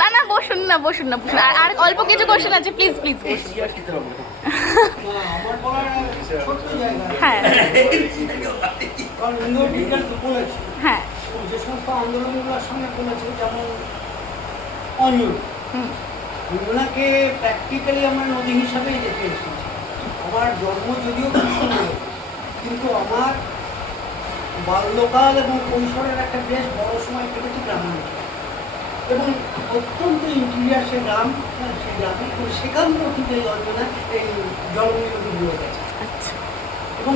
না না বসুন না বসুন না বসুন আর অল্প কিছু কোশ্চেন আছে প্লিজ প্লিজ হ্যাঁ হ্যাঁ যে সমস্ত আন্দোলনগুলোর সঙ্গে করেছে যেমন অঞ্জন ওনাকে প্র্যাকটিক্যালি আমরা নদী হিসাবেই দেখে এসেছি। আমার জন্ম যদিও কৃষ্ণনগরে, কিন্তু আমার বাল্যকাল এবং কৈশোরের একটা বেশ বড় সময় কেটেছে গ্রামাঞ্চলে এবং অত্যন্ত ইন্টিরিয়ার সে গ্রাম, সেই গ্রামে সেখান থেকে কিন্তু এই অঞ্জনা এই জলময়ী নদী বয়ে গেছে। এবং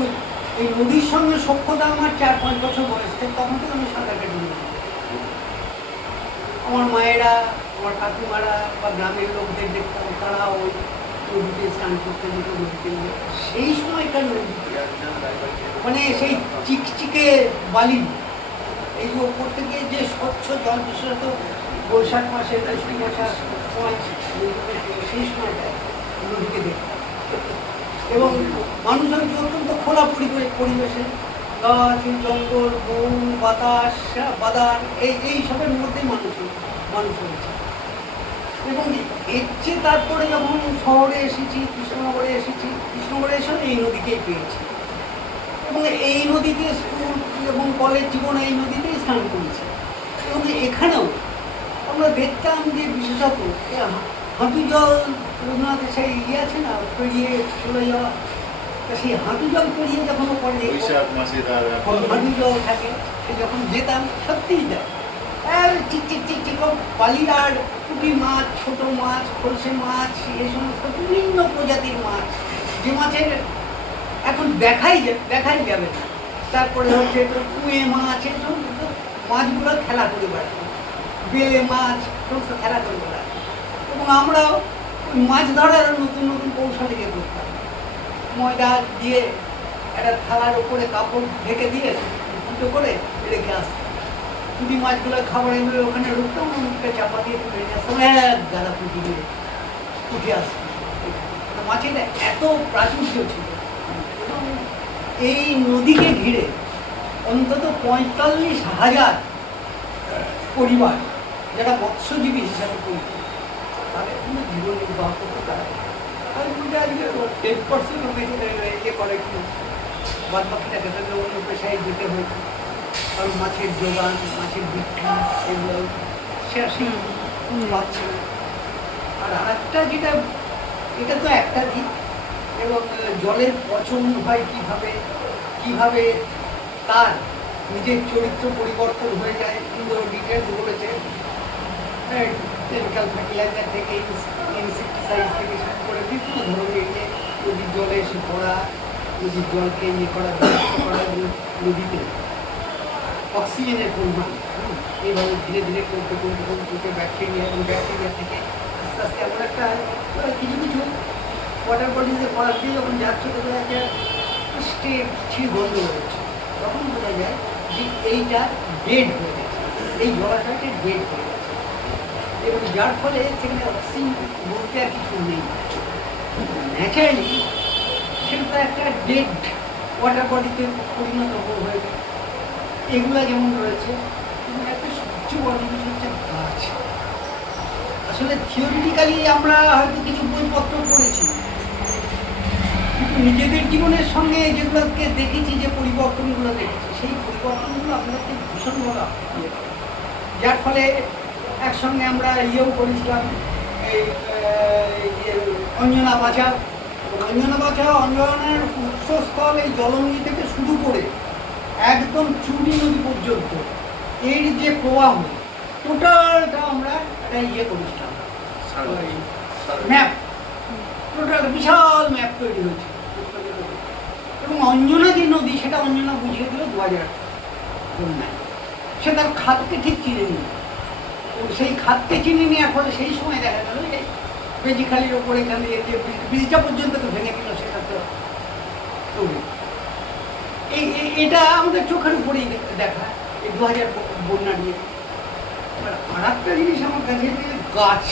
এই নদীর সঙ্গে সখ্যতা আমার 4-5 বছর বয়স থেকে, তখন থেকে আমি সাঁতার কাটি। আমার মায়েরা, আমার কাকিমারা বা গ্রামের লোকদের দেখতাম, তারা ওই নদীতে স্নান করতে যেত, নদীতে সেই সময়কার নদী মানে সেই চিকচিকে বালি, এই যে ওপর থেকে যে স্বচ্ছ জল, বিশেষত বৈশাখ মাসে জ্যৈষ্ঠী মাসের সময় সেই সময়টায় নদীকে দেখতাম। এবং মানুষ হচ্ছে অত্যন্ত খোলা পরিবেশে গাছ, জঙ্গল, বন, বাতাস, বাদার এইসবের মধ্যেই মানুষ হয়েছে। এবং এর চেয়ে তারপরে যখন শহরে এসেছি, কৃষ্ণনগরে এসেও এই নদীকেই পেয়েছি এবং এই নদীতে স্কুল এবং কলেজ জীবনে এই নদীতেই স্নান করেছি। এবং এখানেও আমরা দেখতাম যে বিশেষত হাঁটু জল, রবীন্দ্রনাথের সেই আছে না, পেরিয়ে চলে যাওয়া, সেই হাঁটু জল পেরিয়ে যখন পরে হাঁটু জল থাকে, সে যখন যেতাম সত্যিই যায় চিক বালির আর পুঁটি মাছ, ছোট মাছ, খলসে মাছ, এই সমস্ত বিভিন্ন প্রজাতির মাছ, যে মাছের এখন দেখাই যাবে না। তারপরে হচ্ছে কুঁয়ে মাছ, এই সমস্ত মাছগুলো খেলা করে বেড়াতো, বেলে মাছ সমস্ত খেলা করে বেড়াতো। এবং আমরাও মাছ ধরার নতুন নতুন কৌশলে গিয়ে করতাম। ময়দা দিয়ে একটা থালার উপরে কাপড় ঢেকে দিয়ে ফুটো করে রেখে আসতাম। পুঁটি মাছগুলো খাবার এগুলো ওখানে ঢুকতাম, মুখটা চাপা দিয়ে তুলে নিয়ে আসতাম, এক গাদা পুঁটি দিয়ে উঠে আসতাম। মাছের এত প্রাচুর্য ছিল। এবং এই নদীকে ঘিরে অন্তত 45,000 পরিবার যারা মৎস্যজীবী হিসাবে পরিচিত, তাদের কোনো জীবন নির্বাহ করতে পারে। তার মধ্যে আজকে 10% ইয়ে করে কি বাদ বাকিটাকে তাদের অন্য পেশায় যেতে হয়েছে, কারণ মাছের যোগান, মাছের বিক্রি এগুলো সে পাচ্ছে না। আর আরেকটা যেটা, এটা তো একটা দিক, এবং জলের পচন হয় কিভাবে তার নিজের চরিত্র পরিবর্তন হয়ে যায়, কিন্তু ডিটেলস বলেছে। কেমিক্যাল ফার্টিলাইজার থেকে ইনসেকটিসাইড থেকে শুরু করে বিভিন্ন ধরনের নদীর জলে এসে পড়া, নদীর জলকে ইয়ে করা, নদীতে অক্সিজেনের পরিমাণ এইভাবে ধীরে ধীরে কমতে ব্যাকটেরিয়া এবং ব্যাকটেরিয়া থেকে আস্তে আস্তে এমন একটা কিছু ওয়াটার বডিজে করার দিয়ে যখন যাচ্ছে বোঝা যায় ছিঁড় বন্ধ হয়েছে, তখন বোঝা যায় যে এইটা ডেড হয়ে গেছে, এই জলাশয়টা ডেড হয়ে গেছে। এবং যার ফলে সেখানে অক্সিজেন বলতে আর কিছু নেই, ন্যাচারালি সেটা একটা ডেড ওয়াটার বডিতে পরিণত হয়ে যায়। এগুলো যেমন রয়েছে, একটা সবচেয়ে বড় জিনিস হচ্ছে গাছ। আসলে থিওরিটিক্যালি আমরা হয়তো কিছু বইপত্র পড়েছি, কিন্তু নিজেদের জীবনের সঙ্গে যেগুলোকে দেখেছি, যে পরিবর্তনগুলো দেখেছি, সেই পরিবর্তনগুলো আপনাকে ভীষণভাবে যার ফলে একসঙ্গে আমরা ইয়েও করেছিলাম এই অঞ্জনা বাঁচাও। অঞ্জনার উৎসস্থল এই জলঙ্গি থেকে শুরু করে একদম চুরি নদী পর্যন্ত এর যে প্রবাহ, টোটালটা আমরা একটা ইয়ে করেছিলাম, ম্যাপ, টোটাল বিশাল ম্যাপ তৈরি হয়েছে। এবং অঞ্জনা যে নদী, সেটা অঞ্জনা বুঝিয়ে দিল 2000 বন্যায়। সে তার খাতকে ঠিক চিনে নিল, সেই খাতকে চিনে নেওয়ার ফলে সেই সময় দেখা গেল যে বেজিখালির ওপরে এখানে যে ব্রিজটা পর্যন্ত তো ভেঙে দিল, সেটা তো এটা আমাদের চোখের উপরেই দেখা, এই 2000 বন্যা নিয়ে। এবার আর একটা জিনিস আমার কাছে, গাছ।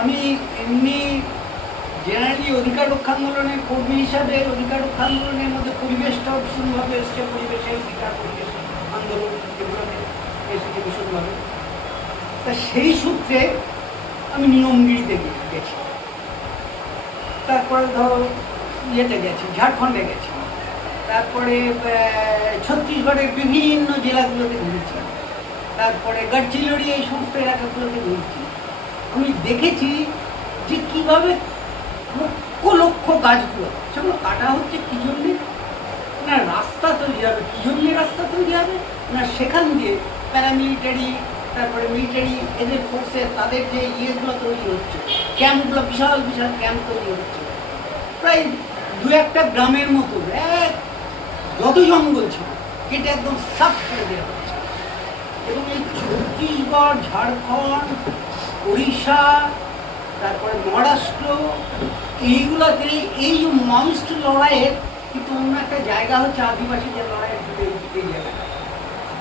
আমি এমনি জেনারেলি অধিকার রক্ষা আন্দোলনের কর্মী হিসাবে, অধিকার রক্ষা আন্দোলনের মধ্যে পরিবেশটাও ভীষণভাবে এসছে, পরিবেশের অধিকার, পরিবেশ আন্দোলন এগুলোতে এসেছে ভীষণভাবে। তা সেই সূত্রে আমি নিয়মগিরিতে গেছি, তারপরে ধরো ইয়েতে গেছি, ঝাড়খণ্ডে গেছি, তারপরে ছত্তিশগড়ের বিভিন্ন জেলাগুলোতে ঘুরেছি, তারপরে গড়চিরোলি এই সমস্ত এলাকাগুলোতে ঘুরেছি। আমি দেখেছি যে কীভাবে লক্ষ লক্ষ গাছগুলো সেগুলো কাটা হচ্ছে কী জন্যে, না রাস্তা তৈরি হবে, কী জন্যে রাস্তা তৈরি হবে, না সেখান দিয়ে প্যারামিলিটারি তারপরে মিলিটারি এদের ফোর্সে তাদের যে ইয়েগুলো তৈরি হচ্ছে, ক্যাম্পগুলো বিশাল বিশাল ক্যাম্প তৈরি হচ্ছে, প্রায় দু একটা গ্রামের মতো এক যত জঙ্গল ছিল কেটে একদম সাফ করে দেওয়া হচ্ছে। এবং এই ছত্তিশগড়, ঝাড়খণ্ড, উড়িষ্যা, তারপরে মহারাষ্ট্র, এইগুলোতে এই যে মাউস্ট লড়াইয়ের কিন্তু অন্য একটা জায়গা হচ্ছে আদিবাসীদের লড়াইয়ের এই জায়গাটা,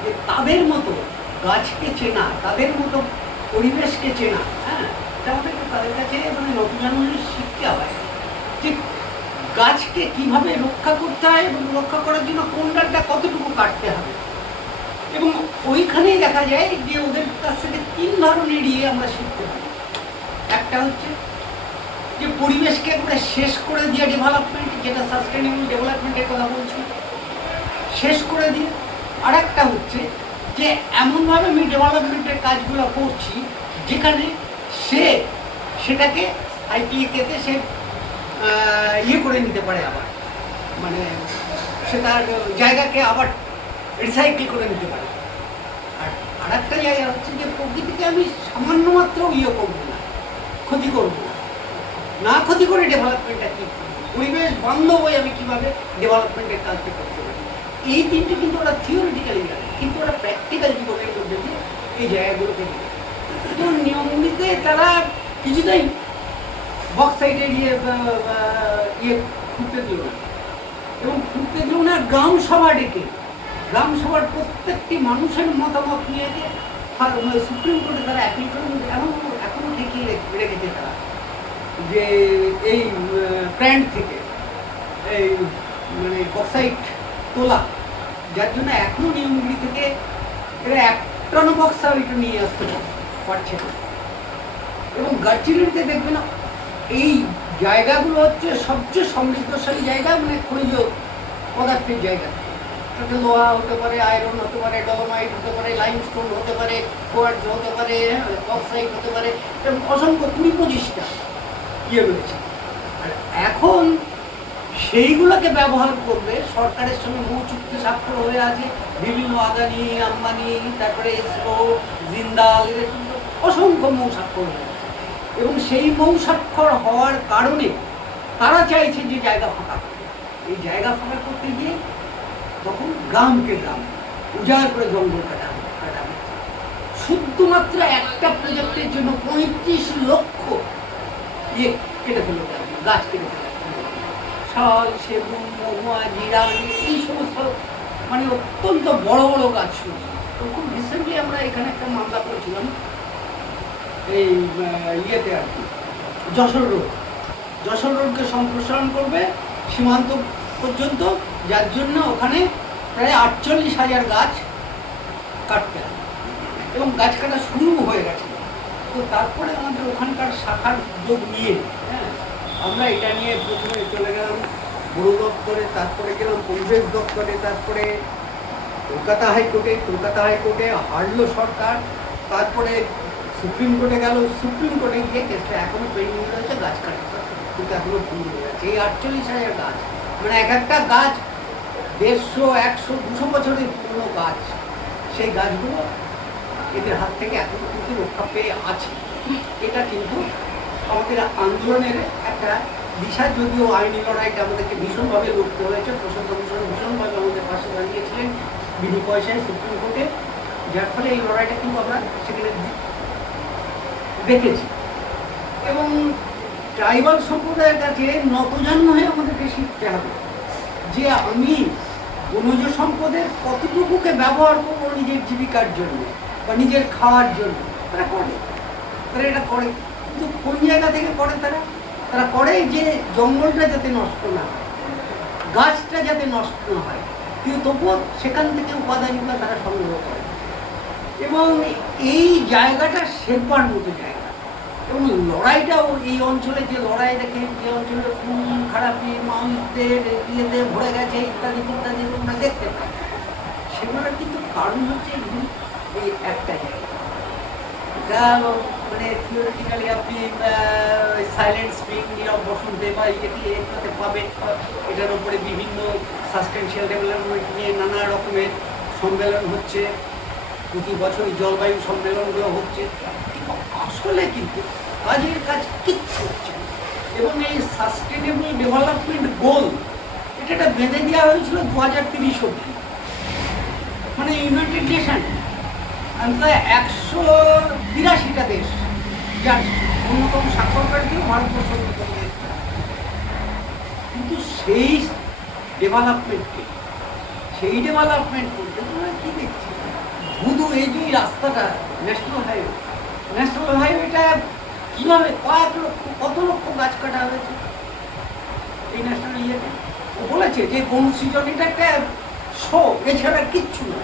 যে তাদের মতো গাছকে চেনা, তাদের মতো পরিবেশকে চেনা, হ্যাঁ, এটা আমাদেরকে তাদের কাছে মানে নতুন শিখতে হয় যে গাছকে কিভাবে রক্ষা করতে হয় এবং রক্ষা করার জন্য কোন ডালটা কতটুকু কাটতে হবে। এবং ওইখানেই দেখা যায় যে ওদের কাছ থেকে তিন ধরনের আমরা শিখতে পারি। একটা হচ্ছে যে পরিবেশকে একবারে শেষ করে দিয়ে ডেভেলপমেন্ট, যেটা সাস্টেনেবল ডেভেলপমেন্টের কথা বলছি, শেষ করে দিয়ে। আর একটা হচ্ছে যে এমনভাবে আমি ডেভেলপমেন্টের কাজগুলো করছি যেখানে সেটাকে আইপিএতে সে ইয়ে করে নিতে পারে, আবার মানে সে তার জায়গাকে আবার রিসাইকেল করে নিতে পারে। আর একটা জায়গা হচ্ছে যে প্রকৃতিকে আমি সামান্য মাত্র ইয়ে করবো না, ক্ষতি করবো না, ক্ষতি করে ডেভেলপমেন্টটা কী পরিবেশ বান্ধব হয়ে আমি কীভাবে ডেভেলপমেন্টের কাজটি করতে পারি। এই তিনটে কিন্তু ওরা থিওরিটিক্যালি জানে, কিন্তু ওরা প্র্যাকটিক্যাল জীবনের মধ্যে দিয়ে এই জায়গাগুলোকে নিয়ে নিয়মিতে তারা কিছুতেই বক্সাইডের ইয়ে খুঁজতে দিল না, এবং খুঁজতে দিল না গ্রাম সভা ডেকে, গ্রাম সভার প্রত্যেকটি মানুষের মতামত নিয়ে যে সুপ্রিম কোর্টে তারা অ্যাপিল করে এখনও ঠেকিয়ে রেখেছে তারা, যে এই প্ল্যান্ট থেকে এই মানে বক্সাইট তোলা, যার জন্য এখনও নিয়মগুলি থেকে এরা এক টন বক্সাইট নিয়ে আসতে পারছে না। এবং গড়চিরোলিতে দেখবে না এই জায়গাগুলো হচ্ছে সবচেয়ে সমৃদ্ধশালী জায়গা, মানে খনিজ পদার্থের জায়গা। এটা লোহা হতে পারে, আয়রন হতে পারে, ডলোমাইট হতে পারে, লাইমস্টোন হতে পারে, কোয়ার্টজ হতে পারে, বক্সাইট হতে পারে, এবং অসংখ্য 20-25টা ইয়ে রয়েছে। আর এখন সেইগুলোকে ব্যবহার করবে, সরকারের সঙ্গে মৌ চুক্তি স্বাক্ষর হয়ে আছে বিভিন্ন আদানি, আম্বানি, তারপরে ইসরো, জিন্দাল, এদের অসংখ্য মৌ স্বাক্ষর হয়ে আছে। এবং সেই মৌ স্বাক্ষর হওয়ার কারণে তারা চাইছে যে জায়গা ফাঁকা করতে। এই জায়গা ফাঁকা করতে গিয়ে তখন গ্রামকে গ্রাম উজাড় করে জঙ্গল কাটা শুধুমাত্র একটা প্রজেক্টের জন্য 35 লক্ষ ইয়ে কেটে ফেলো, গাছ কেটে ফেলো, শাল, সেগুন, মহুয়া, জিরানি, এই সমস্ত মানে অত্যন্ত বড় বড় গাছ ছিল। খুব রিসেন্টলি আমরা এখানে একটা মামলা করেছিলাম এই ইয়েতে আর কি, যশোর রোডকে সম্প্রসারণ করবে সীমান্ত পর্যন্ত, যার জন্য ওখানে প্রায় 48,000 গাছ কাটতে হবে, এবং গাছ কাটা শুরু হয়ে গেছে। তো তারপরে আমাদের ওখানকার শাখার উদ্যোগ নিয়ে, হ্যাঁ, আমরা এটা নিয়ে প্রথমে চলে গেলাম বন দপ্তরে, তারপরে গেলাম পরিবেশ দপ্তরে, তারপরে কলকাতা হাইকোর্টে হারলো সরকার, তারপরে সুপ্রিম কোর্টে গেল, সুপ্রিম কোর্টে গিয়ে কেসটা এখনো পেন্ডিং রয়েছে, গাছ কাটা কিন্তু এখনো ভুল হয়ে গেছে। এই 48,000 গাছ, মানে এক একটা গাছ 150, 100, 200 বছরের পুরনো গাছ, সেই গাছগুলো এদের হাত থেকে এখনো কিন্তু রক্ষা পেয়ে আছে। এটা কিন্তু আমাদের আন্দোলনের একটা দিশা, যদিও আইনি লড়াইটা আমাদেরকে ভীষণভাবে লড়তে হয়েছে, প্রশান্ত ভূষণ ভীষণভাবে আমাদের পাশে দাঁড়িয়েছিলেন বিনি পয়সায় সুপ্রিম কোর্টে, যার ফলে এই লড়াইটা কিন্তু আমরা সেখানে দেখেছি। এবং ট্রাইবাল সম্প্রদায়ের কাছে নতজানু হয়ে আমাদেরকে শিখতে হবে যে আমি বনজ সম্পদের কতটুকুকে ব্যবহার করবো নিজের জীবিকার জন্য বা নিজের খাওয়ার জন্য। তারা এটা করে, কিন্তু কোন জায়গা থেকে করে তারা করে যে জঙ্গলটা যাতে নষ্ট না হয়, গাছটা যাতে নষ্ট না হয়, কিন্তু তবুও সেখান থেকে উপাদানগুলো তারা সংগ্রহ করে। এবং এই জায়গাটা শেরপার মতো জায়গা, এবং লড়াইটাও এই অঞ্চলে যে লড়াই দেখেন, যে অঞ্চলে খুন খারাপি মাউসদের ইয়েতে ভরে গেছে ইত্যাদি ইত্যাদি তোমরা দেখতে পাই, সেগুলোর কিন্তু কারণ হচ্ছে এই একটা জায়গা। এটা মানে থিওরিটিক্যালি আপনি সাইলেন্ট স্প্রিং নীরব বসন্তে বা এটাতে পাবেন, এটার উপরে বিভিন্ন সাস্টেনশিয়াল ডেভেলপমেন্ট নিয়ে নানা রকমের সম্মেলন হচ্ছে, প্রতি বছরই জলবায়ু সম্মেলনগুলো হচ্ছে, কিন্তু আসলে কিন্তু কাজের কাজ কিচ্ছু হচ্ছে না। এবং এই সাস্টেনেবল ডেভেলপমেন্ট গোল এটা বেঁধে দেওয়া হয়েছিল 2030 অব্দি, মানে ইউনাইটেড নেশন প্রায় 182টা দেশ, যার অন্যতম স্বাক্ষরকারী ভারতবর্ষ অন্যতম দেশ। কিন্তু সেই ডেভেলপমেন্ট করতে তোমরা কী দেখছি, শুধু এই যে রাস্তাটা ন্যাশনাল হাইওয়েটা কীভাবে কত লক্ষ গাছ কাটা হয়েছে এই ন্যাশনাল ইয়েতে। ও বলেছে যে বনসৃজন এটা একটা শো, এছাড়া কিচ্ছু না।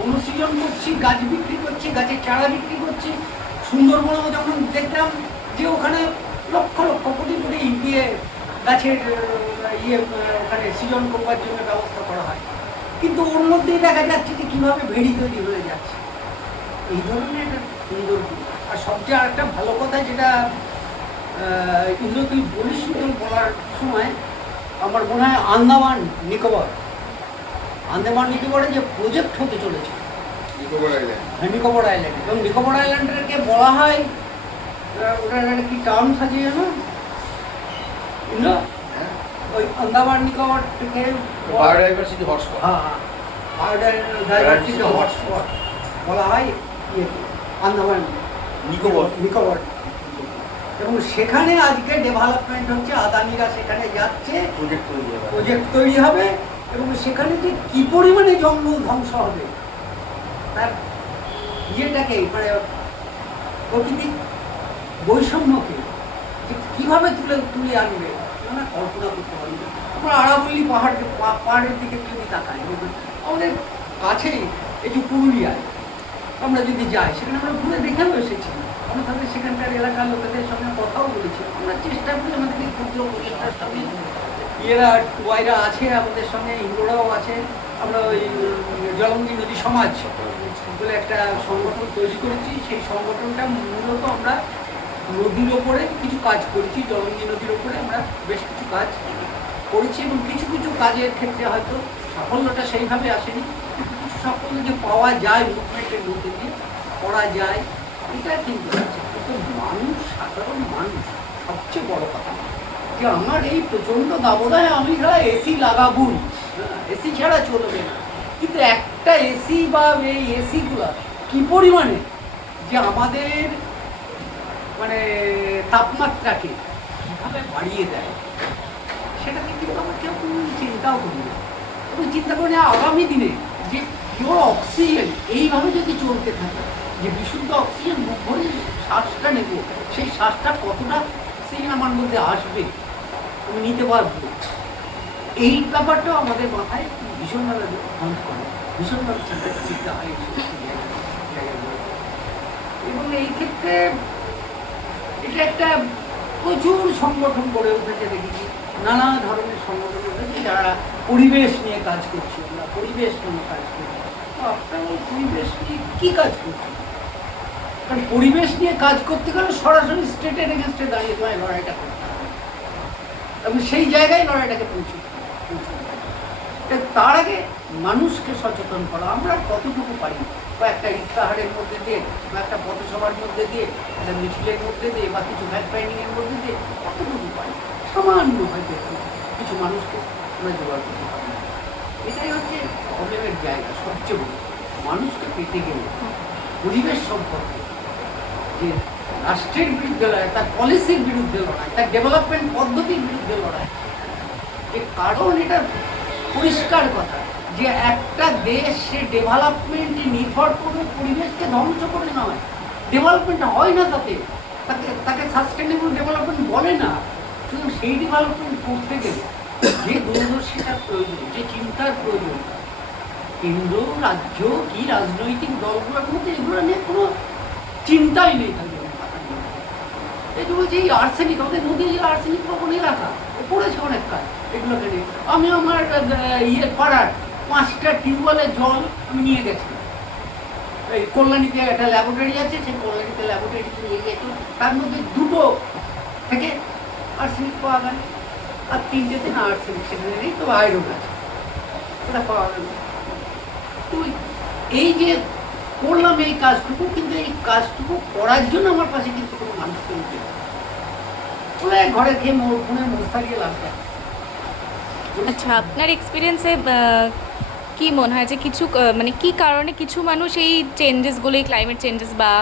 বনসৃজন করছি, গাছ বিক্রি করছি, গাছের চারা বিক্রি করছি। সুন্দরবনেও যখন দেখলাম যে ওখানে লক্ষ লক্ষ কোটি কোটি গাছের ওখানে সৃজন করবার জন্য ব্যবস্থা করা হয়, কিন্তু ওর মধ্যেই দেখা যাচ্ছে যে কীভাবে ভেড়ি তৈরি হয়ে যাচ্ছে। এই ধরনের একটা সুন্দর। আর সবচেয়ে আরেকটা ভালো কথা যেটা ইন্দ্র তুই বলিস বলার সময় আমার মনে হয় আন্দামান নিকোবরে যে প্রজেক্ট হতে চলেছে নিকোবর আইল্যান্ড, এবং নিকোবর আইল্যান্ডকে বলা হয় ওটার একটা কি টার্মস আছে জানো ইন্দ্র? ওই আন্দামান নিকোবর থেকে বায়োডাইভার্সিটি হটস্পট, বায়োডাইভার্সিটি হটস্পট বলা হয় আন্দামান নিকোবর। এবং সেখানে আজকে ডেভেলপমেন্ট হচ্ছে, আদানিরা সেখানে যাচ্ছে, প্রজেক্ট তৈরি হবে, এবং সেখানে যে কী পরিমাণে জঙ্গল ধ্বংস হবে তার ইয়েটাকে মানে প্রকৃতিক বৈষম্যকে যে কীভাবে তুলে আনবে আমরা কল্পনা করতে পারি না। আমরা আরাবল্লী পাহাড়ের দিকে যদি তাকাই, আমাদের কাছেই এই যে পুরুলিয়ায় আমরা যদি যাই, সেখানে আমরা ঘুরে দেখেও এসেছি, আমরা তাদের সেখানকার এলাকার লোকেদের সঙ্গে কথাও বলেছি। আমরা চেষ্টা করি আমাদেরকে ক্ষুদ্র প্রচেষ্টার সঙ্গে ওয়াইরা আছে আমাদের সঙ্গে, ইন্দ্ররাও আছে, আমরা ওই জলঙ্গি নদী সমাজ বলে একটা সংগঠন তৈরি করেছি। সেই সংগঠনটা মূলত আমরা নদীর ওপরে কিছু কাজ করেছি, জলঙ্গি নদীর ওপরে আমরা বেশ কিছু কাজ করেছি, এবং কিছু কিছু কাজের ক্ষেত্রে হয়তো সাফল্যটা সেইভাবে আসেনি, কিন্তু কিছু সাফল্য যে পাওয়া যায় মুভমেন্টের মধ্যে দিয়ে করা যায়, এটা কিন্তু আছে। কিন্তু মানুষ, সাধারণ মানুষ সবচেয়ে বড় কথা যে আমার এই প্রচণ্ড দাবদাহে আমি ছাড়া এসি লাগাবুন, এসি ছাড়া চলবে না। কিন্তু একটা এসি বা এই এসিগুলো কী পরিমাণে যে আমাদের মানে তাপমাত্রাকে কীভাবে বাড়িয়ে দেয়, সেটাকে কিন্তু আমার কেউ কোনো চিন্তাও করি না। এবং চিন্তা করি না আগামী দিনে যে পিওর অক্সিজেন এইভাবে যদি চলতে থাকে, যে বিশুদ্ধ অক্সিজেন মুখ ভরে শ্বাসটা নেব, সেই শ্বাসটা কতটা অক্সিজেন আমার মধ্যে আসবে, আমি নিতে পারবো, এই ব্যাপারটাও আমাদের মাথায় ভীষণভাবে বন্ধ করে, ভীষণভাবে চিন্তা হয়। এবং এই ক্ষেত্রে এটা একটা প্রচুর সংগঠন গড়ে উঠেছে, দেখেছি নানা ধরনের সংগঠন উঠেছে যারা পরিবেশ নিয়ে কাজ করছে। আমরা পরিবেশ নিয়ে কাজ করছি, আপনারা পরিবেশ নিয়ে কী কাজ করছেন? কারণ পরিবেশ নিয়ে কাজ করতে গেলে সরাসরি স্টেটের এগেনস্টে দাঁড়িয়ে তোমায় লড়াইটা করতে হবে, এবং সেই জায়গায় লড়াইটাকে পৌঁছে। তার আগে মানুষকে সচেতন করা আমরা কতটুকু পারি, বা একটা ইফতাহারের মধ্যে দিয়ে, বা একটা পথসভার মধ্যে দিয়ে, একটা মিছিলের মধ্যে দিয়ে, বা কিছু ফ্যাক্ট ফাইন্ডিংয়ের মধ্যে দিয়ে কতটুকু পারি, সামান্য হয়তো কিছু মানুষকে আমরা জোগাড় করতে পারি। এটাই হচ্ছে প্রবলেমের জায়গা সবচেয়ে বড়। মানুষকে পেতে গেলে পরিবেশ সম্পর্কে যে রাষ্ট্রের বিরুদ্ধে লড়াই, তার পলিসির বিরুদ্ধে লড়াই, তার ডেভেলপমেন্ট পদ্ধতির বিরুদ্ধে লড়াই, যে কারণ এটা পরিষ্কার কথা যে একটা দেশ সে ডেভেলপমেন্টে নির্ভর করে পরিবেশকে ধ্বংস করে নয়, ডেভেলপমেন্ট হয় না তাকে সাস্টেনেবল ডেভেলপমেন্ট বলে না। শুধু সেই ডেভেলপমেন্ট করতে গেলে যে দূরদর্শিতার প্রয়োজন, যে চিন্তার প্রয়োজন, কেন্দ্র রাজ্য কি রাজনৈতিক দলগুলোর মধ্যে এগুলো নিয়ে কোনো চিন্তাই নেই তাদের মাথার মধ্যে। এই যে বলছি এই আর্সেনিক, আমাদের নদী যে আর্সেনিক প্রবণ এলাকা পড়েছে অনেক কাজ এগুলোকে নিয়ে। আমি আমার পাড়ার 5টা টিউবওয়েলের জল আমি নিয়ে গেছি। এই কল্যাণীতে একটা ল্যাবরেটরি আছে, সেই কল্যাণীতে ল্যাবরেটরিতে নিয়ে গেছি, তার মধ্যে 2টো থেকে আর্সেনিক পাওয়া গেল, আর 3টেতে না আর্সেনিক, সেখানে নেই, তো আয়রন আছে, ওটা পাওয়া গেল। তো এই যে করলাম এই কাজটুকু, কিন্তু এই কাজটুকু করার জন্য আমার পাশে কিন্তু কোনো মানুষ তৈরি ওরা ঘরে খেয়ে ফোনে মোস্তা দিয়ে লাভ দেয়। আচ্ছা, আপনার এক্সপিরিয়েন্সে কি মনে হয় যে কিছু মানে কি কারণে কিছু মানুষ এই চেঞ্জেসগুলো, এই ক্লাইমেট চেঞ্জেস বা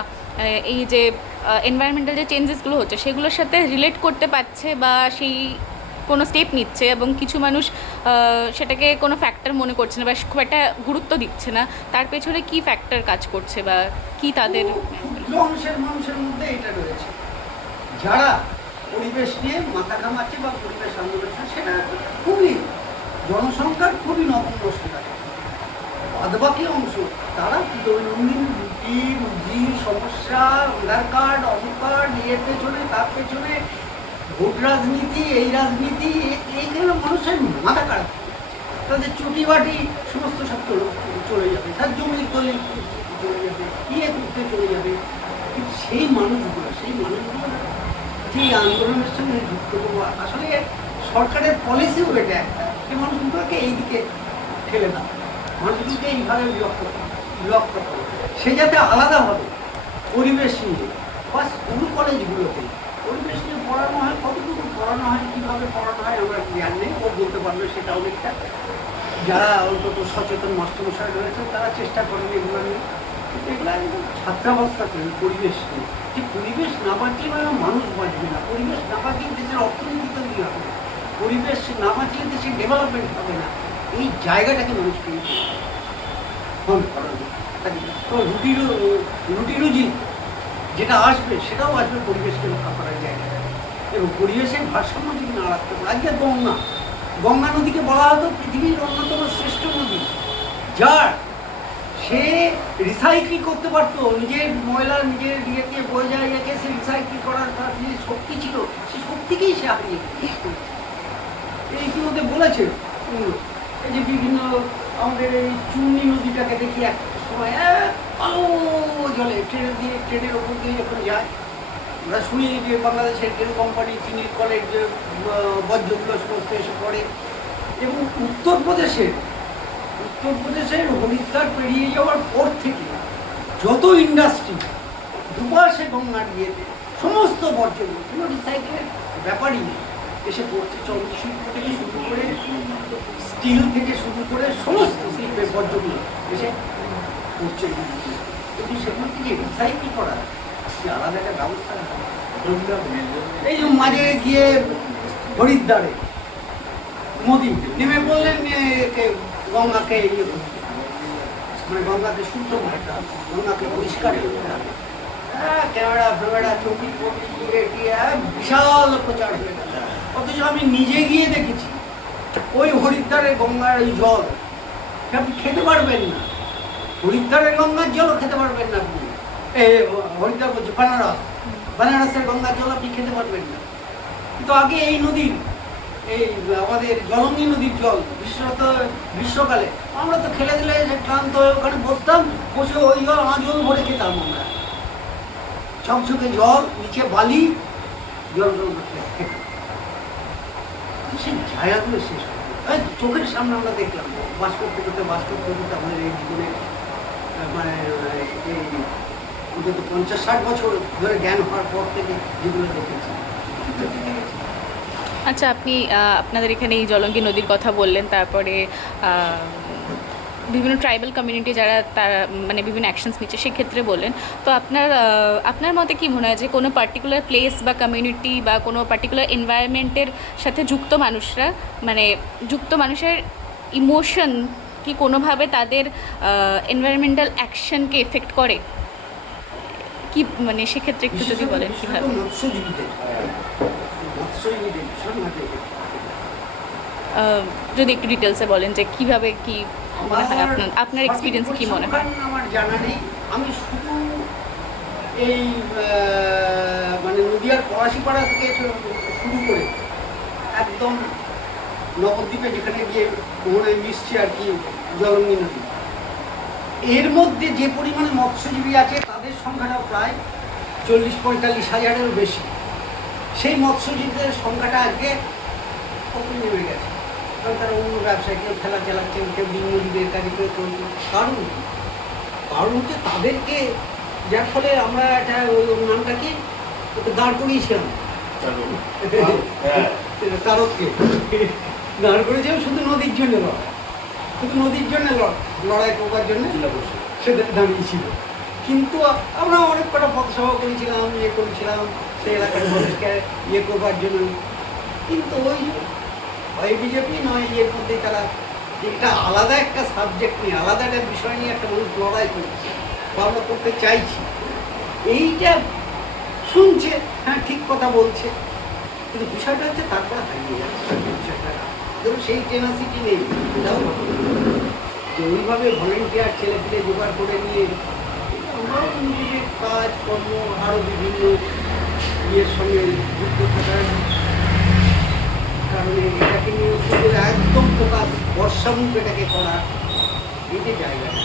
এই যে এনভায়রনমেন্টাল যে চেঞ্জেসগুলো হচ্ছে সেগুলোর সাথে রিলেট করতে পারছে বা সেই কোনো স্টেপ নিচ্ছে, এবং কিছু মানুষ সেটাকে কোনো ফ্যাক্টর মনে করছে না বা খুব একটা গুরুত্ব দিচ্ছে না, তার পেছনে কি ফ্যাক্টর কাজ করছে বা কি তাদের? ক্ষুদ্র অংশের মানুষের মধ্যে এটা রয়েছে, যারা পরিবেশ নিয়ে মাথা ঘামাচ্ছে বা পরিবেশ আন্দোলন, সেটা খুবই জনসংখ্যার খুবই নগণ্য থাকে। বাদবাকি অংশ তারা দৈনন্দিন রুজি সমস্যা, আধার কার্ড, অমুক কার্ড, এর পেছনে তার পেছনে ভোট রাজনীতি, এই রাজনীতি, এইগুলো মানুষের মাথা খারাপ। তাদের চুটি বাটি সমস্ত সব চলে যাবে, তার জমি দলিল চলে যাবে, ইয়ে করতে চলে যাবে। কিন্তু সেই মানুষগুলো যে আন্দোলনের সঙ্গে যুক্ত করবো, আসলে সরকারের পলিসিও এটা একটা, যে মানুষগুলোকে এইদিকে ঠেলে দাও, মানুষগুলোকে এইভাবে বিরক্ত করো, সে যাতে আলাদাভাবে পরিবেশ নিয়ে বা স্কুল কলেজগুলোতে পরিবেশ নিয়ে পড়ানো হয়, কতটুকু পড়ানো হয়, কীভাবে পড়ানো হয় আমরা জ্ঞান নেই, ও বলতে পারবে সেটা অনেকটা। যারা অন্তত সচেতন মাস্টারমশাই রয়েছে তারা চেষ্টা করেন এগুলো নিয়ে, কিন্তু এগুলো একদম ছাত্রাবস্থাতে পরিবেশ নিয়ে, যে পরিবেশ না বাঁচলে মানুষ বাঁচবে না, পরিবেশ না বাঁচলে দেশের অর্থনীতি তৈরি হবে না, পরিবেশ না বাঁচলে দেশের ডেভেলপমেন্ট হবে না। এই জায়গাটাকে মানুষকে রুটি রুজি যেটা আসবে সেটাও আসবে পরিবেশকে রক্ষা করার জায়গায়, এবং পরিবেশের ভারসাম্য যদি না রাখতে পারে। আজকে গঙ্গা নদীকে বলা হতো পৃথিবীর অন্যতম শ্রেষ্ঠ নদী, যার সে রিসাইকেল করতে পারতো, নিজের ময়লা নিজের ইয়েকে বয়ে যায়, একে সে রিসাইকেল করার তার যে শক্তি ছিল, সেই শক্তিকেই সে হারিয়ে এই ইতিমধ্যে বলেছে। এই যে বিভিন্ন আমাদের এই চুন্নি নদীটাকে দেখি এক সময় আলো জলে ট্রেনের ওপর দিয়ে যখন যায়, আমরা শুনি যে বাংলাদেশের তেল কোম্পানি, চিনির কলের যে বর্জ্যগুলো সমস্ত এসে পড়ে, এবং উত্তরপ্রদেশের হরিদ্বার পেরিয়ে যাওয়ার পর থেকে যত ইন্ডাস্ট্রি দুপাশে গঙ্গার ইয়েতে সমস্ত বর্জ্যগুলো, কোনো রিসাইকেলের ব্যাপারই নেই, এসে পড়ছে। চন্দ্রশিল্প থেকে শুরু করে স্টিল থেকে শুরু করে সমস্ত শিল্পের বর্জ্যগুলো এসে পড়ছে, কিন্তু সেগুলো থেকে রিসাইকেল করা যে আলাদা একটা ব্যবস্থা। এই যে মাঝে গিয়ে হরিদ্বারে মোদি নেমে বললেন গঙ্গাকে ইয়ে করতে, মানে গঙ্গাকে শুদ্ধ করতে হবে, গঙ্গাকে পরিষ্কার করতে হবে। ক্যামেরা ফ্যামেরা ছবি বিশাল প্রচার হয়ে গেল। অথচ আমি নিজে গিয়ে দেখেছি ওই হরিদ্বারের গঙ্গার ওই জল আপনি খেতে পারবেন না, হরিদ্বারের গঙ্গার জলও খেতে পারবেন না আপনি। হরিদ্বার বলছি বেনারসের গঙ্গার জল আপনি খেতে পারবেন না। কিন্তু আগে এই নদীর, এই আমাদের জলঙ্গি নদীর জল বিশেষত গ্রীষ্মকালে আমরা তো খেলে দিলে ক্লান্ত হয়ে ওখানে বসতাম, বসে ওই জল আঁচল ভরে খেতাম আমরা, ঝকঝকে জল, নিচে বালি, জল খেতাম। সেই জায়গাগুলো শেষ হয় চোখের সামনে আমরা দেখলাম, বাস করতে আমাদের এই জীবনে মানে এই অন্তত 50-60 বছর ধরে জ্ঞান হওয়ার পর থেকে যেগুলো দেখেছি। আচ্ছা, আপনি আপনাদের এখানে এই জলঙ্গি নদীর কথা বললেন, তারপরে বিভিন্ন ট্রাইবাল কমিউনিটি যারা তারা মানে বিভিন্ন অ্যাকশনস নিচ্ছে সেক্ষেত্রে বললেন, তো আপনার মতে কি মনে হয় যে কোনো পার্টিকুলার প্লেস বা কমিউনিটি বা কোনো পার্টিকুলার এনভায়রনমেন্টের সাথে যুক্ত মানুষের ইমোশন কি কোনোভাবে তাদের এনভায়রনমেন্টাল অ্যাকশনকে এফেক্ট করে কি, মানে সেক্ষেত্রে একটু যদি বলেন কীভাবে? যদি একটু ডিটেলসে বলেন যে কীভাবে কি মনে হয় আপনার এক্সপিরিয়েন্স কি মনে হয়? পরিসংখ্যান আমার জানা নেই, আমি শুধু এই মানে নদীয়ার পলাশিপাড়া থেকে শুরু করে একদম নবদ্বীপে যেখানে গিয়ে মোহনায় মিশছে আর কি জলঙ্গি নদী, এর মধ্যে যে পরিমাণে মৎস্যজীবী আছে তাদের সংখ্যাটা প্রায় 40-45 হাজারেরও বেশি। সেই মৎস্যজীবীদের সংখ্যাটা আজকে কত নেমে গেছে, কারণ তারা অন্য ব্যবসায় কেউ খেলা চালাচ্ছেন, কেউ দিনমজুরের কাজে কেউ চলছে। কারণ হচ্ছে তাদেরকে, যার ফলে আমরা একটা ওই নামটা কি ওকে দাঁড় করিয়েছিলাম, তারককে দাঁড় করেছিলাম শুধু নদীর জন্য লড়াই, শুধু নদীর জন্য লড়াই করবার জন্য সে দাঁড়িয়েছিল। কিন্তু আমরা অনেক কটা পথসভা করেছিলাম, করেছিলাম সেই এলাকার মানুষকে করবার জন্য। কিন্তু ওই বিজেপি নয়, এর মধ্যে তারা এটা আলাদা একটা সাবজেক্ট নিয়ে, আলাদা একটা বিষয় নিয়ে একটা মানুষ লড়াই করছে বা আমরা করতে চাইছি, এইটা শুনছে, হ্যাঁ ঠিক কথা বলছে, কিন্তু বিষয়টা হচ্ছে তারপরে হারিয়ে যাচ্ছে বিষয়টা। ধরুন সেই টেনাসিটি নেই, এটাও যে ওইভাবে ভলেন্টিয়ার ছেলেপিলে জোগাড় করে নিয়ে আমরাও নিজেদের কাজ কর্ম আরও বিভিন্ন ইয়ের সঙ্গে যুক্ত থাকার কারণে এটাকে নিয়ে শুধু একদম ফোকাস বর্ষামুখ এটাকে করা, এই যে জায়গাটা,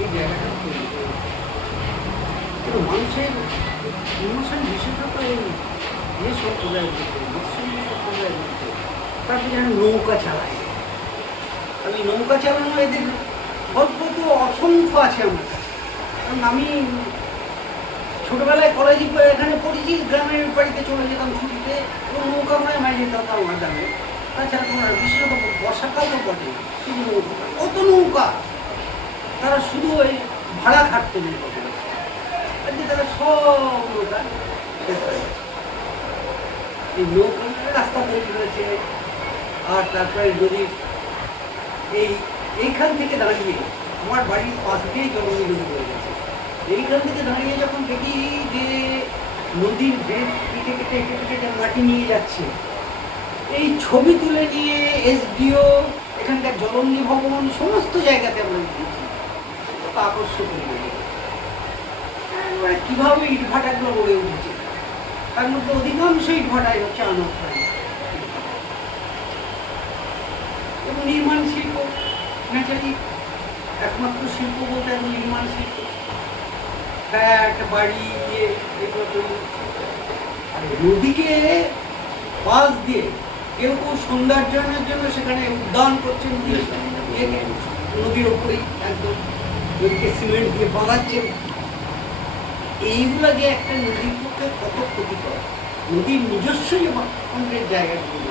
এই জায়গাটা তৈরি করে কিন্তু মানুষের ইমোশন বিশেষত এই যে সম্প্রদায়ের মধ্যে, মুসলিম সম্প্রদায়ের মধ্যে তাকে যেন নৌকা চালায়। আমি নৌকা চালানো এদের গল্প তো অসংখ্য আছে আমার কাছে। কারণ আমি ছোটোবেলায় কলেজে এখানে পড়েছি, গ্রামের বাড়িতে চলে যেতাম ছুটিতে, এবং নৌকা নয় মাই যেতাম আমার গ্রামে। তাছাড়া তোমার বিশেষত বর্ষাকাল তো বটে, শুধু নৌকা, কত নৌকা, তারা শুধু ওই ভাড়া খাটতে নেই, আজকে তারা সব নৌকা এই নৌকা রাস্তা তৈরি করেছে। আর তারপরে নদীর এইখান থেকে দাঁড়িয়ে আমার বাড়ির পাশ দিয়েই জলঙ্গি নদী বয়ে গেছে। এইখান থেকে দাঁড়িয়ে যখন দেখি যে নদীর বেদ কেটে কেটে কেটে কেটে মাটি নিয়ে যাচ্ছে, এই ছবি তুলে নিয়ে এসডিও, এখানকার জলঙ্গি ভবন, সমস্ত জায়গাতে আমরা দেখেছি, কত আকর্ষণীয় মানে কীভাবে ইটভাটাগুলো গড়ে উঠেছে। তার মধ্যে অধিকাংশ ইটভাটাই হচ্ছে আনন্দপ্রায় এবং নির্মাণ শিল্প, ন্যাচারালি একমাত্র শিল্প বলতে এখন নির্মাণ শিল্প, একটা বাড়ি এগুলো তৈরি হচ্ছে। আর নদীকে পাশ দিয়ে কেউ কেউ সৌন্দর্যায়নের জন্য সেখানে উদ্যান করছে, নদীর ওপরেই একদম নদীকে সিমেন্ট দিয়ে বাঁধাচ্ছে। এইগুলো যে একটা নদীর পক্ষে কত ক্ষতিকর, নদীর নিজস্ব যে অন্যের জায়গাগুলো,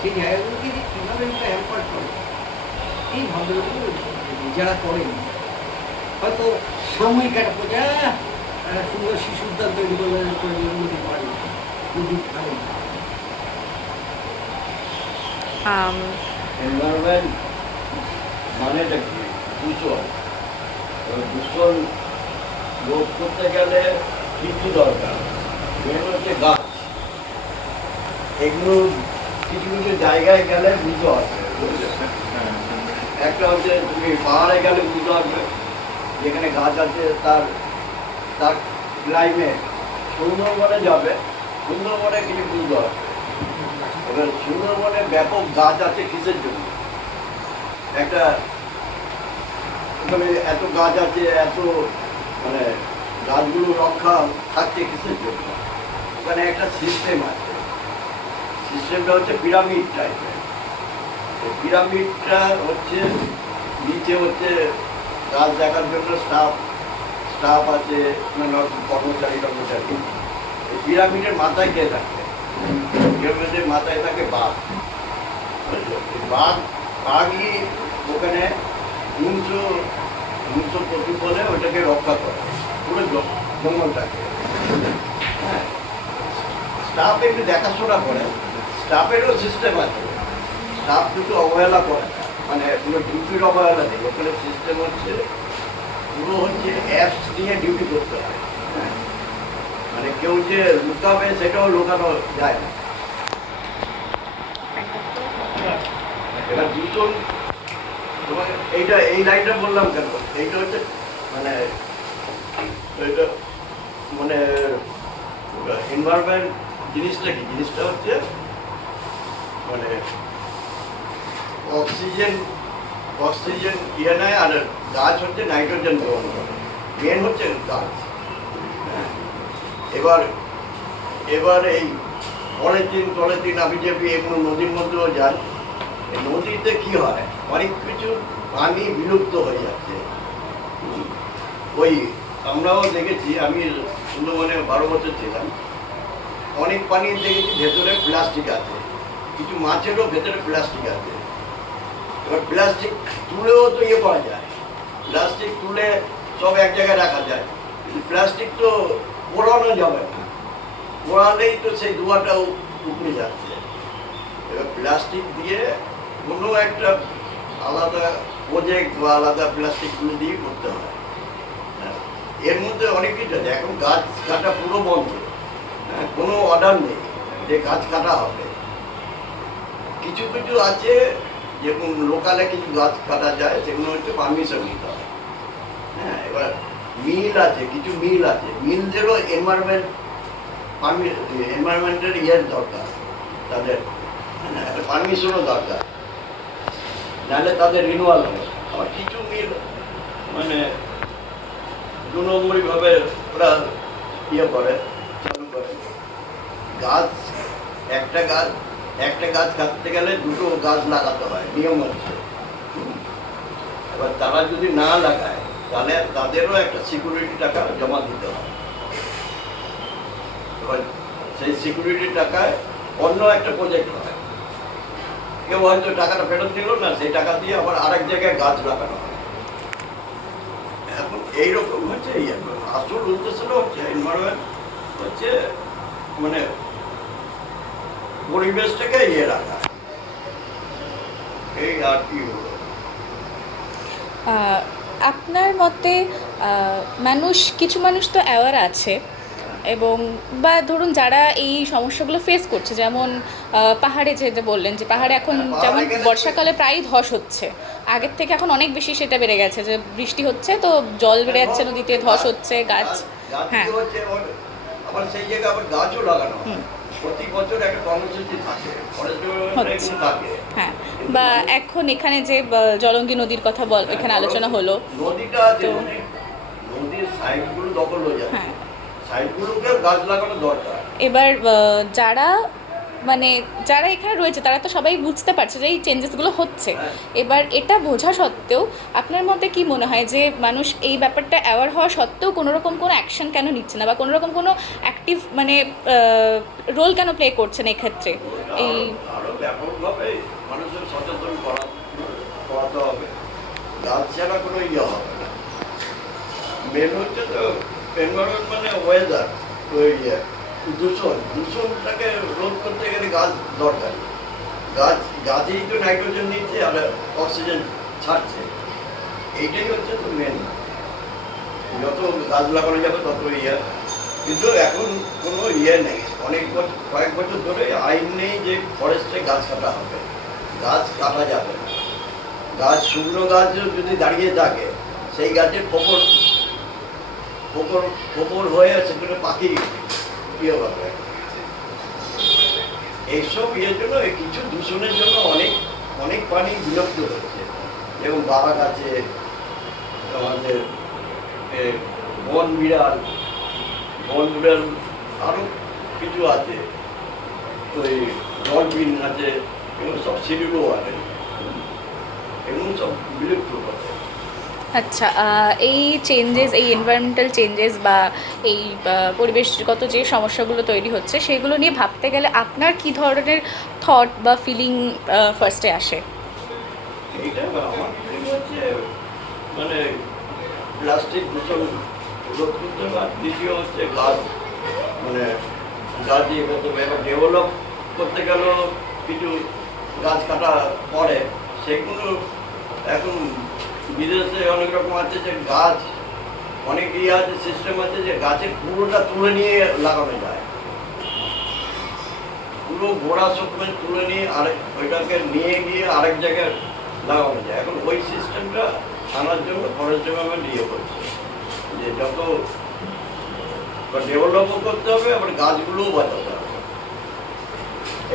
সেই জায়গাগুলোকে যে কীভাবে একটা হ্যাম্পার করে, এই ভাবনাগুলো যারা করেন হয়তো সাময়িক একটা প্রজা একটা সুন্দর শিশু উদ্যান তৈরি করে নদীর পাড়ে, নদীর ধারে। এনভায়রনমেন্ট মানেটা কি? দূষণ। দূষণ রোধ করতে গেলে কী কী দরকার? মেন হচ্ছে গাছ। এগুলো কিছু কিছু জায়গায় গেলে বুঝতে হবে। একটা হচ্ছে তুমি পাহাড়ে গেলে বুঝতে হবে যেখানে গাছ আছে তার তার ক্লাইমেট। সুন্দরবনে যাবে, সুন্দরবনে কিছু বুঝতে হবে। এবার সুন্দরবনে ব্যাপক গাছ আছে কিসের জন্য? একটা ওখানে এত গাছ আছে, এত মানে গাছগুলো রক্ষা থাকছে কিসের জন্য? ওখানে একটা সিস্টেম আছে, সিস্টেমটা হচ্ছে পিরামিড টাইপের। পিরামিডটা হচ্ছে নিচে হচ্ছে গাছ দেখার জন্য স্টাফ আছে, মানে কর্মচারী। এই পিরামিডের মাথায় কে থাকে? পিরামিডের মাথায় থাকে বাঘ। বাঘই ওখানে হিংস্র পশু বলে ওটাকে রক্ষা করে, পুরো জঙ্গলটাকে। হ্যাঁ, স্টাফ একটু দেখাশোনা করে, স্টাফেরও সিস্টেম আছে। স্টাফ দুটো অবহেলা করে, মানে পুরো ডিউটির অবহেলা নেই। ওখানে সিস্টেম হচ্ছে পুরো হচ্ছে অ্যাপস নিয়ে ডিউটি করতে হয়। হ্যাঁ, মানে কেউ যে লুকাবে সেটাও লুকানো যায় না। এবার দূষণ তোমাকে এই লাইনটা বললাম কেন, এইটা হচ্ছে মানে এটা মানে এনভায়রনমেন্ট জিনিসটা কি, জিনিসটা হচ্ছে মানে অক্সিজেন ইয়ে নেয়, আর গাছ হচ্ছে নাইট্রোজেন গ্রহণ করে, মেন হচ্ছে গাছ। হ্যাঁ, এবার এই পলিথিন আবিজাবি এগুলো নদীর মধ্যেও যায়। এই নদীতে কি হয়, অনেক কিছু পানি বিলুপ্ত হয়ে যাচ্ছে। ওই আমরাও দেখেছি, আমি সুন্দরবনে 12 বছর ছিলাম, অনেক পানি দেখেছি ভেতরে প্লাস্টিক আছে, কিছু মাছেরও ভেতরে প্লাস্টিক আছে। এবার প্লাস্টিক তুলেও তো ইয়ে করা যায়, প্লাস্টিক তুলে সব এক জায়গায় রাখা যায়, কিন্তু প্লাস্টিক তো পোড়ানো যাবে না, পোড়ালেই তো সেই ধোঁয়াটাও উপড়ে যাচ্ছে। এবার প্লাস্টিক দিয়ে কোনো একটা আলাদা প্রজেক্ট বা আলাদা প্লাস্টিকগুলো দিয়ে করতে হয়। হ্যাঁ, এর মধ্যে অনেক কিছু আছে। এখন গাছ কাটা পুরো বন্ধ, হ্যাঁ, কোনো অর্ডার নেই যে গাছ কাটা হবে। কিছু কিছু আছে যেরকম লোকালে কিছু গাছ কাটা যায়, সেগুলো হচ্ছে পারমিশন নিতে হয়। হ্যাঁ, এবার মিল আছে, কিছু মিল আছে, মিলদেরও এনভায়রনমেন্টের ইয়ের দরকার, তাদের একটা পারমিশনও দরকার, নাহলে তাদের রিনুয়াল হবে। আবার কিছু মিল মানে 2 নম্বরীভাবে ওরা ইয়ে করে, চালু করে। একটা গাছ কাটতে গেলে 2টো গাছ লাগাতে হয়, নিয়ম হচ্ছে। এবার তারা যদি না লাগায় তাহলে তাদেরও একটা সিকিউরিটি টাকা জমা দিতে হয়। এবার সেই সিকিউরিটি টাকায় অন্য একটা প্রজেক্ট হয়, কেউ হয়তো টাকাটা ফেরত দিল না, সেই টাকা দিয়ে আবার আরেক জায়গায় গাছ লাগানো হয়। এখন এইরকম হচ্ছে আসল উদ্দেশ্যটা হচ্ছে এনভায়রনমেন্ট হচ্ছে মানে পরিবেশটাকে ইয়ে রাখা, এই আর কি হলো। আপনার মতে কিছু মানুষ তো অ্যাওয়ার আছে, এবং বা ধরুন যারা এই সমস্যাগুলো ফেস করছে, যেমন পাহাড়ে যেতে বললেন যে পাহাড়ে এখন যেমন বর্ষাকালে প্রায়ই ধস হচ্ছে, আগের থেকে এখন অনেক বেশি সেটা বেড়ে গেছে, যে বৃষ্টি হচ্ছে তো জল বেড়ে যাচ্ছে নদীতে, ধস হচ্ছে, গাছ। হ্যাঁ, আবার সেই জায়গায় আবার গাছও লাগানো হয়। প্রতি বছর একটা কর্মসূচি থাকে, হচ্ছে। হ্যাঁ, বা এখন এখানে যে জলঙ্গি নদীর কথা এখানে আলোচনা হলো, নদীটা আছে, নদীর সাইডগুলো দখল হয়ে যাচ্ছে, হ্যাঁ, সাইডগুলোকে গাছ লাগানো দরকার। এবার যারা এখানে রয়েছে তারা তো সবাই বুঝতে পারছে যে এই চেঞ্জেসগুলো হচ্ছে। এবার এটা বোঝা সত্ত্বেও আপনার মতে কি মনে হয় যে মানুষ এই ব্যাপারটা অ্যাওয়ার হওয়া সত্ত্বেও কোনোরকম কোনো অ্যাকশন কেন নিচ্ছে না, বা কোনোরকম কোনো অ্যাক্টিভ রোল কেন প্লে করছে না এক্ষেত্রে? এই আরো ব্যাপকভাবে মানুষের সচেতন করাতে হবে, গাছ ছাড়া কোনো ইয়ে হবে না। মেন হচ্ছে তো এনভায়রনমেন্ট মানে ওয়েদার, ওই দূষণটাকে রোধ করতে গেলে গাছ দরকার। গাছেই তো নাইট্রোজেন নিচ্ছে আর অক্সিজেন ছাড়ছে, এইটাই হচ্ছে তো মেন। যত গাছ লাগানো যাবে তত ইয়ে, কিন্তু এখন কোনো ইয়ে নেই, কয়েক বছর ধরে আইন নেই যে ফরেস্টে গাছ কাটা হবে, গাছ কাটা যাবে না। শুকনো গাছ যদি দাঁড়িয়ে থাকে, সেই গাছের ফোকর হয়ে সেখানে পাখি ইয়ে হবে। এইসব ইয়ের জন্য, কিছু দূষণের জন্য অনেক পানি বিলুপ্ত হচ্ছে। যেমন বাঘ আছে, আমাদের বন বিড়াল, আরও কিছু আছে, ওই ডলফিন আছে, এগুলো সব সিরিলও আছে, এগুলো সব বিলুপ্ত হচ্ছে। আচ্ছা, এই এনভায়রনমেন্টাল চেঞ্জেস বা এই পরিবেশগত যে সমস্যাগুলো তৈরি হচ্ছে সেগুলো নিয়ে ভাবতে গেলে আপনার কি ধরনের থট বা ফিলিং ফার্স্টে আসে? এইটা আমার ফিলিং হচ্ছে মানে প্লাস্টিক দূষণ রোধ করতে হবে, আর দ্বিতীয় হচ্ছে গাছ দিয়ে করতে হবে। এবার ডেভেলপ করতে গেলেও কিছু গাছ কাটা পড়ে, সেগুলো এখন বিদেশে অনেক রকম আছে, যে গাছ অনেক আছে, সিস্টেম আছে যে গাছের পুরোটা তুলে নিয়ে লাগানো যায়, পুরো গোড়া সবসময় তুলে নিয়ে ওইটাকে নিয়ে গিয়ে আরেক জায়গায় লাগানো যায়। এখন ওই সিস্টেমটা আনার জন্য ফরেস্ট ডিপার্টমেন্ট ইয়ে করছে যে যত ডেভেলপও করতে হবে, আবার গাছগুলোও বাঁচাতে হবে।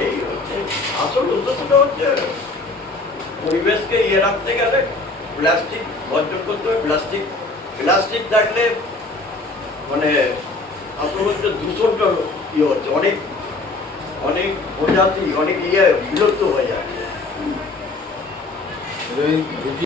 এই হচ্ছে আসল উদ্দেশ্যটা হচ্ছে পরিবেশকে ইয়ে রাখতে গেলে প্লাস্টিক বর্জন করতে হবে। প্লাস্টিক থাকলে মানে আসল হচ্ছে দূষণটা ইয়ে হচ্ছে, অনেক অনেক প্রজাতি অনেক ইয়ে বিলুপ্ত হয়ে যাচ্ছে।